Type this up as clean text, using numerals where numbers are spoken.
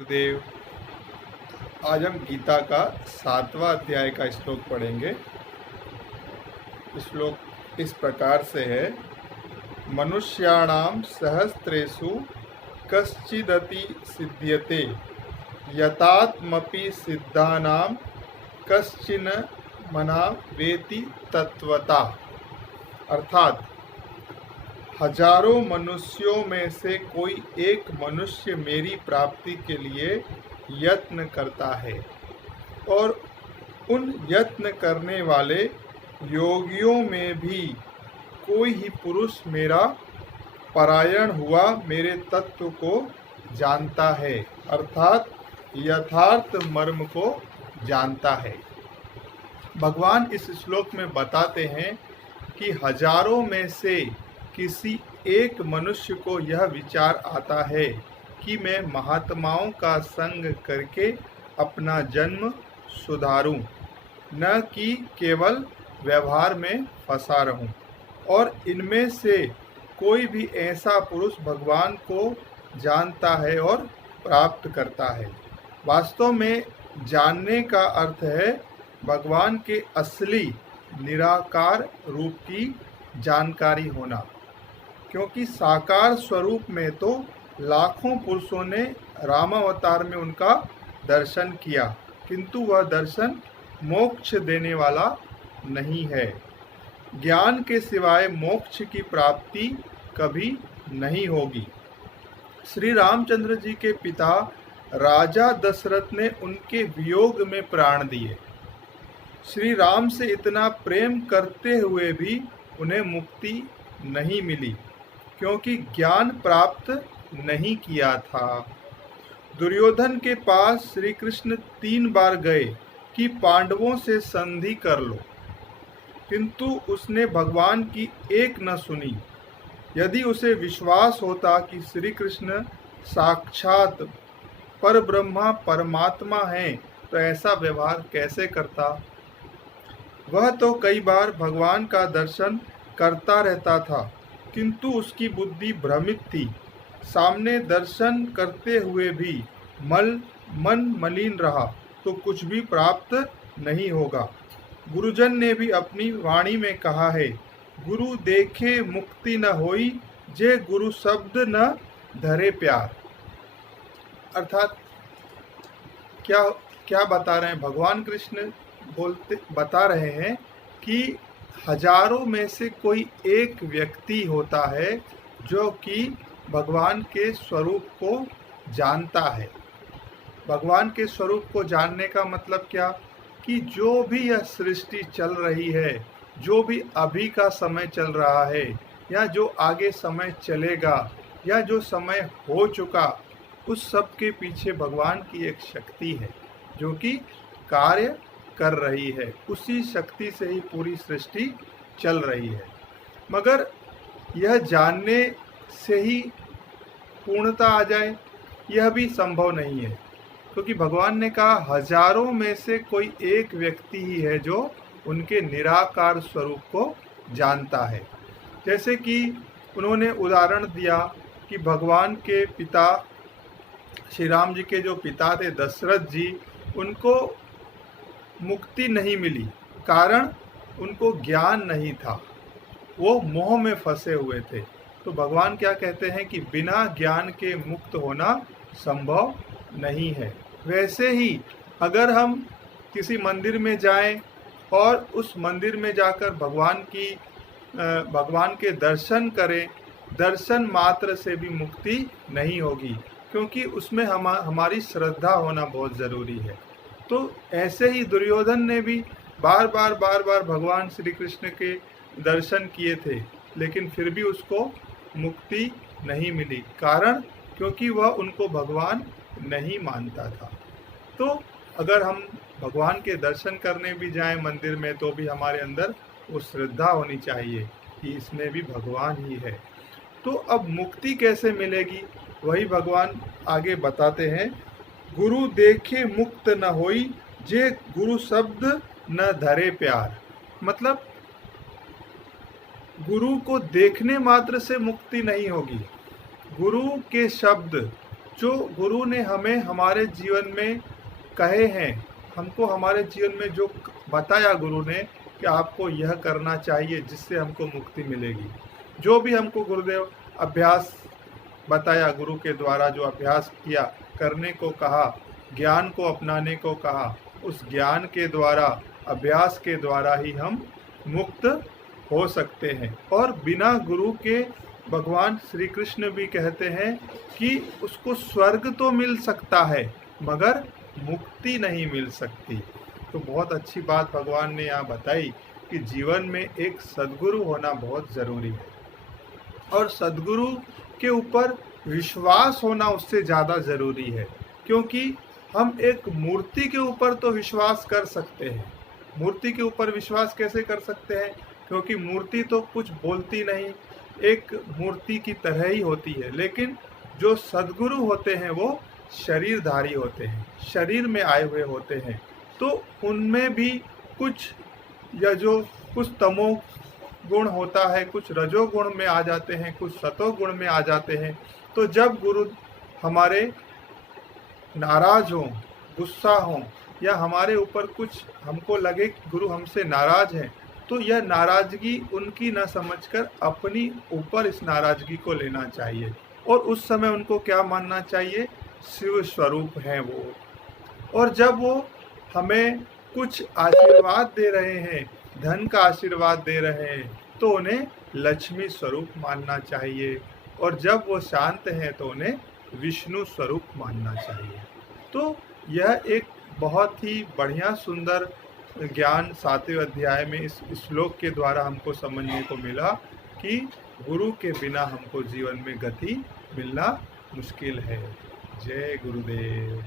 गुरुदेव। आज हम गीता का 7वां अध्याय का श्लोक पढ़ेंगे। श्लोक इस प्रकार से है। मनुष्याणाम सहस्रेषु कश्चिदति सिद्ध्यते यतात्मपि सिद्धानाम कश्चिन मना वेति तत्वता। अर्थात हजारों मनुष्यों में से कोई एक मनुष्य मेरी प्राप्ति के लिए यत्न करता है और उन यत्न करने वाले योगियों में भी कोई ही पुरुष मेरा परायण हुआ मेरे तत्व को जानता है, अर्थात यथार्थ मर्म को जानता है। भगवान इस श्लोक में बताते हैं कि हजारों में से किसी एक मनुष्य को यह विचार आता है कि मैं महात्माओं का संग करके अपना जन्म सुधारूं, न कि केवल व्यवहार में फंसा रहूं। और इनमें से कोई भी ऐसा पुरुष भगवान को जानता है और प्राप्त करता है। वास्तव में जानने का अर्थ है भगवान के असली निराकार रूप की जानकारी होना, क्योंकि साकार स्वरूप में तो लाखों पुरुषों ने रामावतार में उनका दर्शन किया, किंतु वह दर्शन मोक्ष देने वाला नहीं है। ज्ञान के सिवाय मोक्ष की प्राप्ति कभी नहीं होगी। श्री रामचंद्र जी के पिता राजा दशरथ ने उनके वियोग में प्राण दिए। श्री राम से इतना प्रेम करते हुए भी उन्हें मुक्ति नहीं मिली, क्योंकि ज्ञान प्राप्त नहीं किया था। दुर्योधन के पास श्री कृष्ण 3 बार गए कि पांडवों से संधि कर लो, किंतु उसने भगवान की एक न सुनी। यदि उसे विश्वास होता कि श्री कृष्ण साक्षात परब्रह्मा परमात्मा हैं, तो ऐसा व्यवहार कैसे करता। वह तो कई बार भगवान का दर्शन करता रहता था, किंतु उसकी बुद्धि भ्रमित थी। सामने दर्शन करते हुए भी मन मलिन रहा तो कुछ भी प्राप्त नहीं होगा। गुरुजन ने भी अपनी वाणी में कहा है, गुरु देखे मुक्ति न होई, जे गुरु शब्द न धरे प्यार। अर्थात क्या क्या बता रहे हैं भगवान कृष्ण? बता रहे हैं कि हजारों में से कोई एक व्यक्ति होता है जो कि भगवान के स्वरूप को जानता है। भगवान के स्वरूप को जानने का मतलब क्या कि जो भी यह सृष्टि चल रही है, जो भी अभी का समय चल रहा है, या जो आगे समय चलेगा, या जो समय हो चुका, उस सब के पीछे भगवान की एक शक्ति है जो कि कार्य कर रही है। उसी शक्ति से ही पूरी सृष्टि चल रही है। मगर यह जानने से ही पूर्णता आ जाए, यह भी संभव नहीं है, क्योंकि भगवान ने कहा हजारों में से कोई एक व्यक्ति ही है जो उनके निराकार स्वरूप को जानता है। जैसे कि उन्होंने उदाहरण दिया कि भगवान के पिता श्री राम जी के जो पिता थे दशरथ जी, उनको मुक्ति नहीं मिली, कारण उनको ज्ञान नहीं था, वो मोह में फंसे हुए थे। तो भगवान क्या कहते हैं कि बिना ज्ञान के मुक्त होना संभव नहीं है। वैसे ही अगर हम किसी मंदिर में जाएं और उस मंदिर में जाकर भगवान के दर्शन करें, दर्शन मात्र से भी मुक्ति नहीं होगी, क्योंकि उसमें हमारी श्रद्धा होना बहुत ज़रूरी है। तो ऐसे ही दुर्योधन ने भी बार बार भगवान श्री कृष्ण के दर्शन किए थे, लेकिन फिर भी उसको मुक्ति नहीं मिली, कारण क्योंकि वह उनको भगवान नहीं मानता था। तो अगर हम भगवान के दर्शन करने भी जाएं मंदिर में, तो भी हमारे अंदर वो श्रद्धा होनी चाहिए कि इसमें भी भगवान ही है। तो अब मुक्ति कैसे मिलेगी, वही भगवान आगे बताते हैं। गुरु देखे मुक्त न होई, जे गुरु शब्द न धरे प्यार। मतलब गुरु को देखने मात्र से मुक्ति नहीं होगी। गुरु के शब्द जो गुरु ने हमें हमारे जीवन में कहे हैं, हमको हमारे जीवन में जो बताया गुरु ने कि आपको यह करना चाहिए जिससे हमको मुक्ति मिलेगी, जो भी हमको गुरुदेव अभ्यास बताया, गुरु के द्वारा जो अभ्यास किया, करने को कहा, ज्ञान को अपनाने को कहा, उस ज्ञान के द्वारा, अभ्यास के द्वारा ही हम मुक्त हो सकते हैं। और बिना गुरु के भगवान श्री कृष्ण भी कहते हैं कि उसको स्वर्ग तो मिल सकता है मगर मुक्ति नहीं मिल सकती। तो बहुत अच्छी बात भगवान ने यहाँ बताई कि जीवन में एक सद्गुरु होना बहुत ज़रूरी है, और सद्गुरु के ऊपर विश्वास होना उससे ज़्यादा ज़रूरी है। क्योंकि हम एक मूर्ति के ऊपर तो विश्वास कर सकते हैं, मूर्ति के ऊपर विश्वास कैसे कर सकते हैं? क्योंकि मूर्ति तो कुछ बोलती नहीं, एक मूर्ति की तरह ही होती है। लेकिन जो सद्गुरु होते हैं वो शरीरधारी होते हैं, शरीर में आए हुए होते हैं, तो उनमें भी कुछ कुछ तमो गुण होता है, कुछ रजोगुण में आ जाते हैं, कुछ सतोगुण में आ जाते हैं। तो जब गुरु हमारे नाराज हों, गुस्सा हों, या हमारे ऊपर कुछ हमको लगे कि गुरु हमसे नाराज हैं, तो यह नाराजगी उनकी न समझकर अपनी ऊपर इस नाराजगी को लेना चाहिए, और उस समय उनको क्या मानना चाहिए? शिव स्वरूप हैं वो। और जब वो हमें कुछ आशीर्वाद दे रहे हैं, धन का आशीर्वाद दे रहे हैं, तो उन्हें लक्ष्मी स्वरूप मानना चाहिए, और जब वो शांत हैं तो उन्हें विष्णु स्वरूप मानना चाहिए। तो यह एक बहुत ही बढ़िया सुंदर ज्ञान 7वें अध्याय में इस श्लोक के द्वारा हमको समझने को मिला कि गुरु के बिना हमको जीवन में गति मिलना मुश्किल है। जय गुरुदेव।